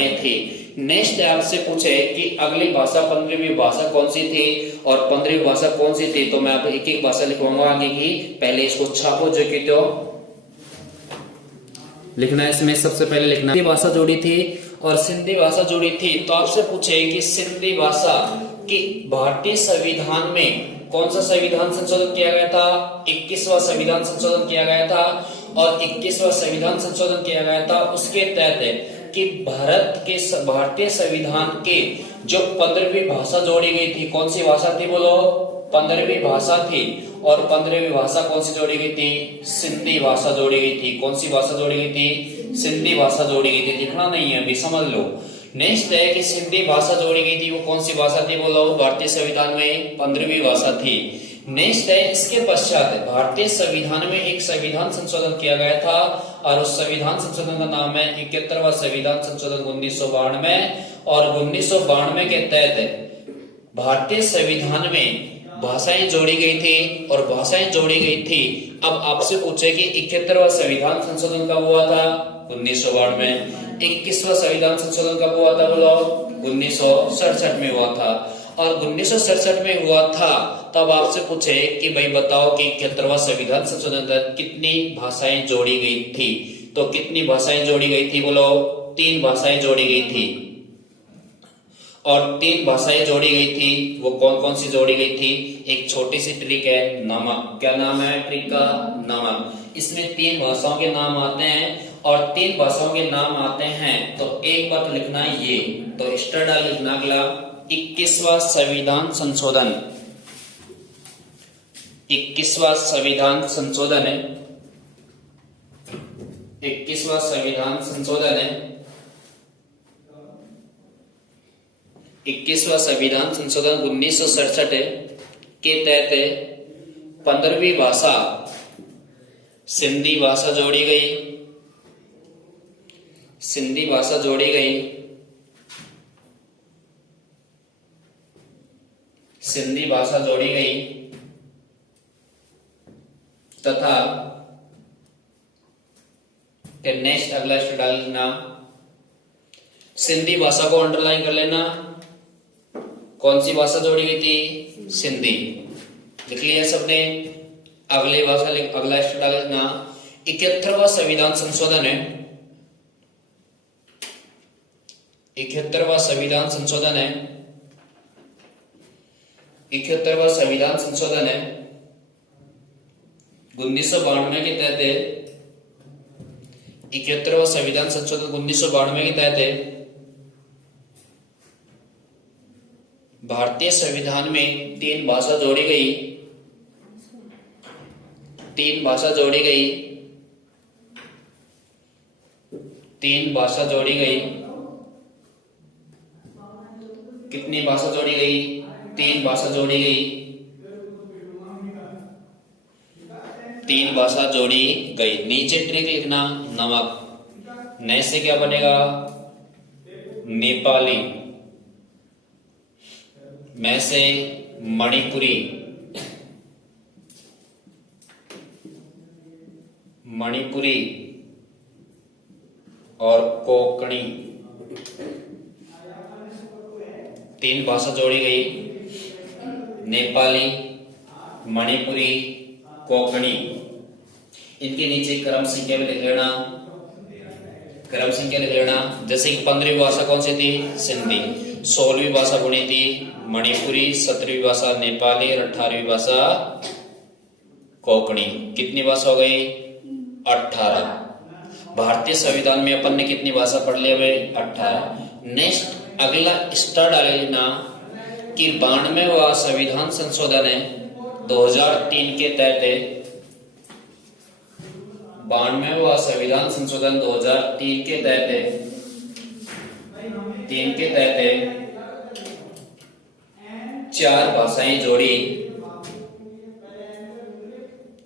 भाषाएं थी। नेक्स्ट आपसे पूछे कि अगली भाषा 15वीं भाषा कौन सी थी और 15वीं भाषा कौन सी थी, तो मैं आप एक एक भाषा लिखवाऊंगा आगे की। पहले इसको छापो जो कि तो लिखना है, इसमें सबसे पहले लिखना सिंधी भाषा जोड़ी थी और सिंधी भाषा जोड़ी थी। तो आपसे पूछे कि सिंधी भाषा की भारतीय संविधान में कौन सा संविधान संशोधन किया गया था? 21वां संविधान संशोधन किया गया था। और 21वां संविधान संशोधन किया गया था उसके तहत कि भारतीय संविधान के जो 15वीं भाषा जोड़ी गई थी, कौन सी भाषा थी बोलो? 15वीं भाषा थी। और 15वीं भाषा कौन सी जोड़ी गई थी? सिंधी भाषा जोड़ी गई थी। कौन सी भाषा जोड़ी गई थी? सिंधी भाषा जोड़ी गई थी। लिखना नहीं है, अभी समझ लो। नेक्स्ट है कि सिंधी भाषा जोड़ी गई थी, वो कौन सी भाषा थी बोलो? भारतीय संविधान में 15वीं भाषा थी। नेक्स्ट है, इसके पश्चात भारतीय संविधान में एक संविधान संशोधन किया गया था और उस संविधान संशोधन का नाम है 71वां संविधान संशोधन 1992। और 1992 के तहत भारतीय संविधान में भाषाएं जोड़ी गई थी और भाषाएं जोड़ी गई थी। अब आपसे पूछे कि 71वां संविधान संशोधन कब हुआ था? 1992 में। 21वां संविधान संशोधन कब हुआ था बोलो? 1967 में हुआ था। और 1967 में हुआ था। तब आपसे पूछे कि भाई बताओ कि 71वां संविधान संशोधन तहत कितनी भाषाएं जोड़ी गई थी? तो कितनी भाषाएं जोड़ी गई थी बोलो? 3 भाषाएं जोड़ी गई थी। और 3 भाषाएं जोड़ी गई थी, वो कौन कौन सी जोड़ी गई थी? एक छोटी सी ट्रिक है, नमक। क्या नाम है ट्रिक का? नमक। इसमें 3 भाषाओं के नाम आते हैं और 3 भाषाओं के नाम आते हैं तो एक बात लिखना ये, तो स्टडा लिखना अगला 21वां संविधान संशोधन। 21वां संविधान संशोधन है। 21वां संविधान संशोधन है। 21वां संविधान संशोधन 1967 के तहत 15वीं भाषा सिंधी भाषा जोड़ी गई। सिंधी भाषा जोड़ी गई। सिंधी भाषा जोड़ी गई तथा नेक्स्ट अगला स्टेप डालना, सिंधी भाषा को अंडरलाइन कर लेना। कौन सी भाषा जोड़ी गई थी? सिंधी। लिख लिया सबने? अगली भाषा अगला स्टेप डालना 71वां संविधान संशोधन है। 71वां संविधान संशोधन है। 71वां संविधान संशोधन है 1992 के तहत। 71वां संविधान संशोधन 1992 के तहत भारतीय संविधान में 3 भाषा जोड़ी गई। 3 भाषा जोड़ी गई। 3 भाषा जोड़ी गई। कितनी भाषा जोड़ी गई? 3 भाषा जोड़ी गई। 3 भाषा जोड़ी गई। नीचे ट्रिक लिखना, नमक। नए से क्या बनेगा? नेपाली। मैं से मणिपुरी। मणिपुरी और कोंकणी। 3 भाषा जोड़ी गई, नेपाली, मणिपुरी, कोंकणी। इनके नीचे क्रम संख्या भी लिख लेना। क्रम संख्या लिख लेना। जैसे कि 15वीं भाषा कौन सी थी? सिंधी। 16वीं भाषा बुनी थी मणिपुरी, 17वीं भाषा नेपाली और 18वीं भाषा कोंकणी। कितनी भाषा हो गई? 18। भारतीय संविधान में अपन ने कितनी भाषा पढ़ लिया भाई? 18। नेक्स्ट अगला स्टार डाल लेना कि 92वां संविधान संशोधन है 2003 के तहत। 92वां संविधान संशोधन 2003 के तहत 4 भाषाएं जोड़ी।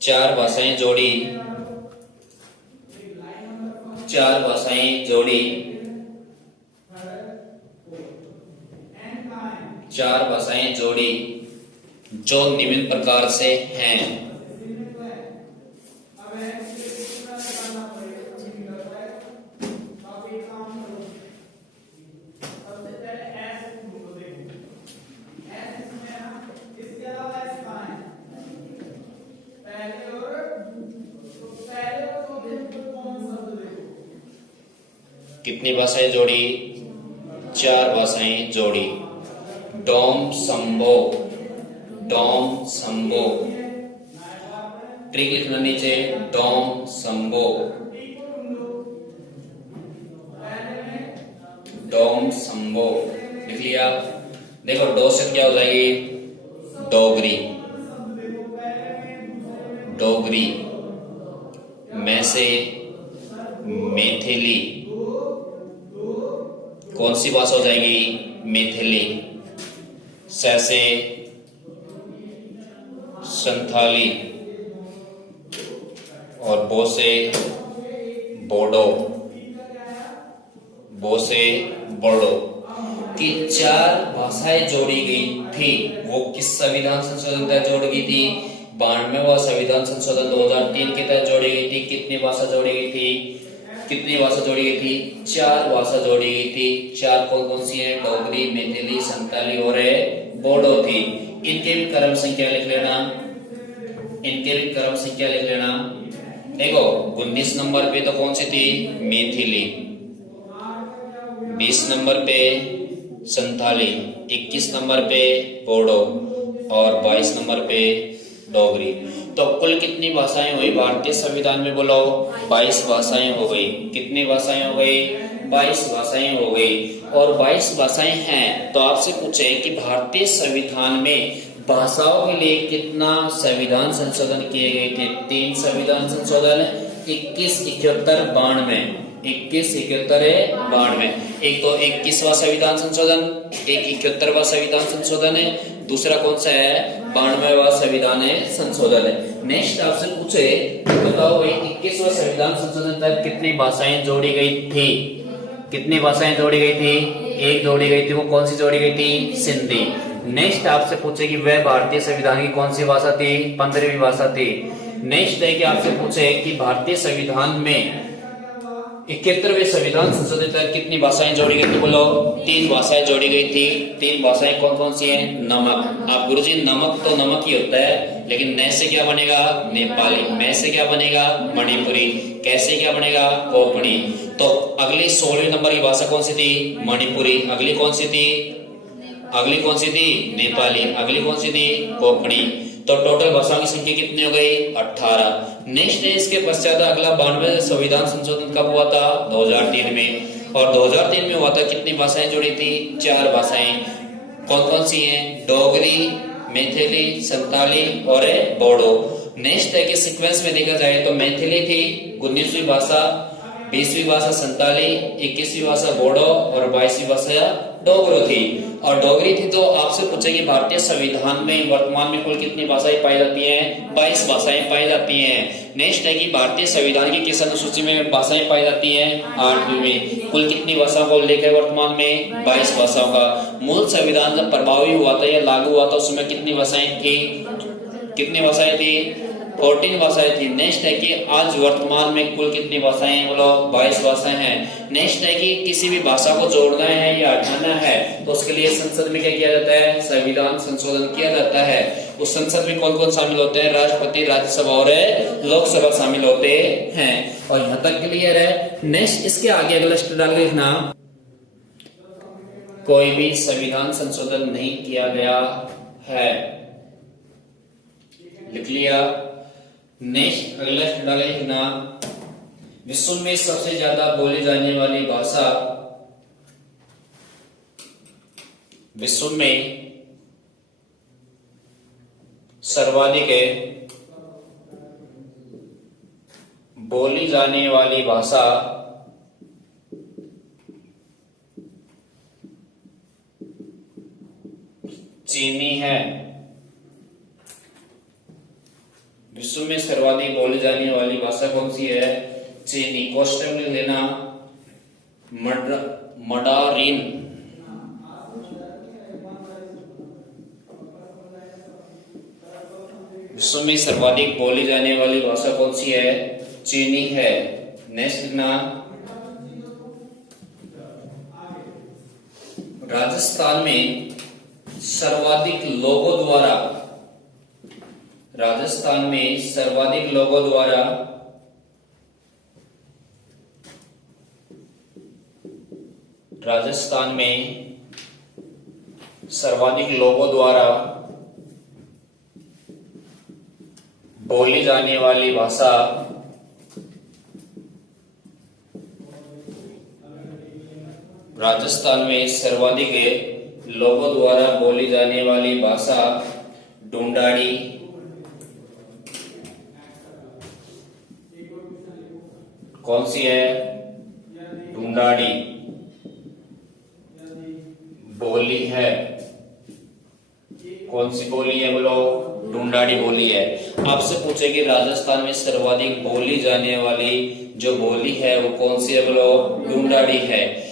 4 भाषाएं जोड़ी। 4 भाषाएं जोड़ी। 4 भाषाएं जोड़ी जो निम्न प्रकार से हैं। कितनी भाषाएं जोड़ी? 4 भाषाएं जोड़ी। डोम संभो, डोम संभो, ट्रिक लिखना नीचे, डोम संभो, डोम संभो लिख लिया। देखो डो से क्या हो जाएगी? डोगरी, डोगरी, मैं से मैथिली, कौन सी भाषा हो जाएगी? मैथिली। स से संथाली और बो से बोडो, बो से बोडो की 4 भाषाएं जोड़ी गई थी। वो किस संविधान संशोधन तहत जोड़ी गई थी? 92वां संविधान संशोधन 2003 के तहत जोड़ी गई थी। कितनी भाषा जोड़ी गई थी? कितनी भाषा जोड़ी गई थी? 4 भाषा जोड़ी गई थी। 4 कौन कौन सी है? डोगरी, मैथिली, संताली और बोडो थी। इनके भी क्रम संख्या लिख लेना, इनके भी क्रम संख्या लिख लेना। देखो 19 नंबर पे तो कौन सी थी? मैथिली, 20 नंबर पे संथाली, 21 नंबर पे बोडो और 22 नंबर पे डोगरी। तो कुल कितनी भाषाएं हुई भारतीय संविधान में? बोलो 22 भाषाएं हो गई। कितनी भाषाएं हो गई? 22 भाषाएं हो गई। और 22 भाषाएं हैं तो आपसे पूछे कि भारतीय संविधान में भाषाओं के लिए कितना संविधान संशोधन किए गए थे? 3 संविधान संशोधन, 21, 71, 92, 21, 71, 92। एक तो 21वां संविधान संशोधन, एक 71वां संविधान संशोधन है, दूसरा कौन सा है? 92वां संविधान संशोधन है। नेक्स्ट आपसे पूछे बताओ भाई 21वां संविधान संशोधन तक कितनी भाषाएं जोड़ी गई थी? कितनी भाषाएं जोड़ी गई थी? एक जोड़ी गई थी। वो कौन सी जोड़ी गई थी? सिंधी। नेक्स्ट आपसे पूछे कि वह भारतीय संविधान की कौन सी भाषा थी? 15वीं भाषा थी। नेक्स्ट है कि आपसे पूछे कि भारतीय संविधान में 71वें संविधान संशोधन तक कितनी भाषाएं जोड़ी गई थी? बोलो 3 भाषाएं जोड़ी गई थी। 3 भाषाएं कौन कौन सी हैं? नमक। आप गुरुजी नमक तो नमक ही होता है, लेकिन न से क्या बनेगा? नेपाली। मैं से क्या बनेगा? मणिपुरी। कैसे क्या बनेगा? कोंकणी। तो अगली 16वें नंबर की भाषा कौन सी थी? मणिपुरी। अगली कौन सी थी? अगली कौन सी थी? नेपाली। अगली कौन सी थी? कोंकणी। तो टोटल भाषाओं की संख्या कितनी हो गई? 18। नेक्स्ट है इसके पश्चात अगला 92वां संविधान संशोधन कब हुआ था? 2003 में। और 2003 में हुआ था। कितनी भाषाएं जुड़ी थी? 4 भाषाएं। कौन कौन सी हैं? डोगरी, मैथिली, संताली और बोडो। नेक्स्ट है कि सीक्वेंस में देखा जाए तो मैथिली थी 19वीं भाषा, 20वीं भाषा संताली, 21वीं भाषा बोडो और 22वीं भाषा डोगरो थी। और डोगरी थी। तो आपसे पूछे कि भारतीय संविधान में वर्तमान में कुल कितनी भाषाएं पाई जाती हैं? 22 भाषाएं पाई जाती हैं। नेक्स्ट है कि भारतीय संविधान की किस अनुसूची में भाषाएं पाई जाती हैं? 8वीं में। कुल कितनी भाषाओं को उल्लेख है वर्तमान में? 22 भाषाओं का। मूल संविधान जब प्रभावी हुआ था या लागू हुआ था उसमें कितनी भाषाएं थी? कितनी भाषाएं थी? 14 भाषाएं थी। नेक्स्ट है कि आज वर्तमान में कुल कितनी भाषाएं हैं? बोलो 22 भाषाएं हैं। नेक्स्ट है कि किसी भी भाषा को जोड़ना है या हटाना है तो उसके लिए संसद में क्या किया जाता है? संविधान संशोधन किया जाता है। उस संसद में कौन कौन शामिल होते हैं? राष्ट्रपति, राज्यसभा और लोकसभा शामिल होते हैं। और यहाँ तक क्लियर है। नेक्स्ट इसके आगे अगला स्टेप डाल के लिखना, कोई भी संविधान संशोधन नहीं किया गया है। लिख लिया। नेक्स्ट अगला स्टेप डाल के लिखना, विश्व में सबसे ज्यादा बोली जाने वाली भाषा, विश्व में सर्वाधिक बोली जाने वाली भाषा चीनी है। विश्व में सर्वाधिक बोली जाने वाली भाषा कौन सी है? चीनी। क्वेश्चन में लेना मडारिन। विश्व में सर्वाधिक बोली जाने वाली भाषा कौन सी है? चीनी है। नेक्स्ट लिखना, राजस्थान में सर्वाधिक लोगों द्वारा, राजस्थान में सर्वाधिक लोगों द्वारा राजस्थान में सर्वाधिक लोगों द्वारा बोली जाने वाली भाषा राजस्थान में सर्वाधिक लोगों द्वारा बोली जाने वाली भाषा ढूंढाड़ी, कौन सी है? ढूंढाड़ी बोली है। कौन सी बोली है बोलो? ढूंढाड़ी बोली है। आपसे पूछे कि राजस्थान में सर्वाधिक बोली जाने वाली जो बोली है वो कौन सी है बोलो? ढूंढाड़ी है।